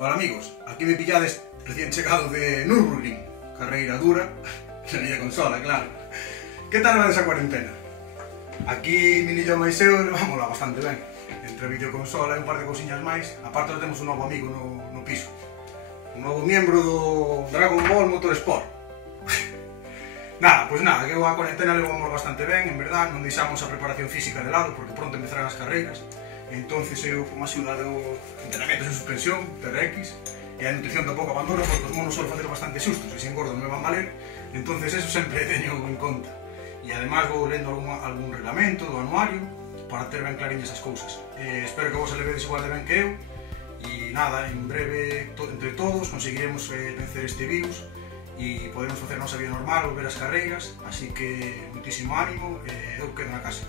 Hola amigos, aquí me pillades recién chegado de Nürburgring, carreira dura, na miña consola, claro. Que tal va esa cuarentena? Aquí, Minillo máis eu, levámola bastante ben. Entre videoconsola e un par de cousiñas máis, aparte temos un novo amigo no piso. Un novo membro do Dragon Ball Motorsport. Nada, que a cuarentena levamos bastante ben, en verdad, non deixamos a preparación física de lado, porque pronto empezarán as carreiras. Entonces eu, como axuda do entrenamiento en suspensión, TRX, e a nutrición tampouco abandono, porque os monos suelo facer bastante xustos, e se engordo non me van valer, entonces eso sempre teño en conta. E ademais vou lendo algún reglamento do anuario, para ter ben clariñas as cousas. Espero que vos levedes igual de ben que eu, e nada, en breve, entre todos, conseguiremos vencer este virus, e podemos facer a nosa vida normal, volver ás carreiras, así que moitísimo ánimo, eu quedo na casa.